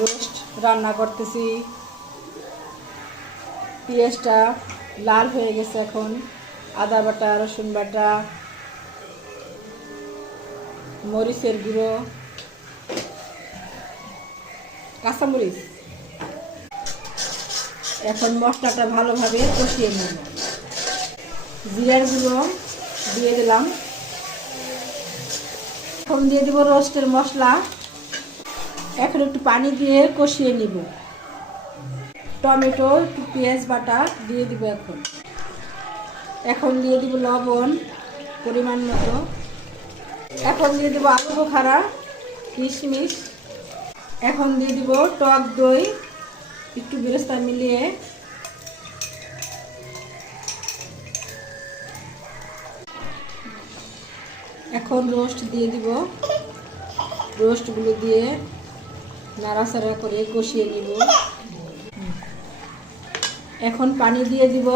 Roast রান্না করতেছি। পেঁয়াজটা লাল হয়ে গেছে, এখন আদা বাটা, রসুন বাটা, মরিচের গুঁড়ো, কাঁচামরিচ। এখন মশলাটা ভালোভাবে কষিয়ে নেব। জিরার গুঁড়ো দিয়ে দিলাম। এখন দিয়ে দেবো রোস্টের মশলা। এখন একটু পানি দিয়ে কষিয়ে নিব। টমেটো, একটু পেঁয়াজ বাটা দিয়ে দিব। এখন দিয়ে দিব লবণ পরিমাণ মতো। এখন দিয়ে দেবো আলু বোখারা, কিশমিশ। এখন দিয়ে দিব টক দই একটু বেরেস্তা মিলিয়ে। এখন রোস্ট দিয়ে দিব। রোস্টগুলো দিয়ে নাড়াচাড়া করে কষিয়ে নিব। এখন পানি দিয়ে দিব।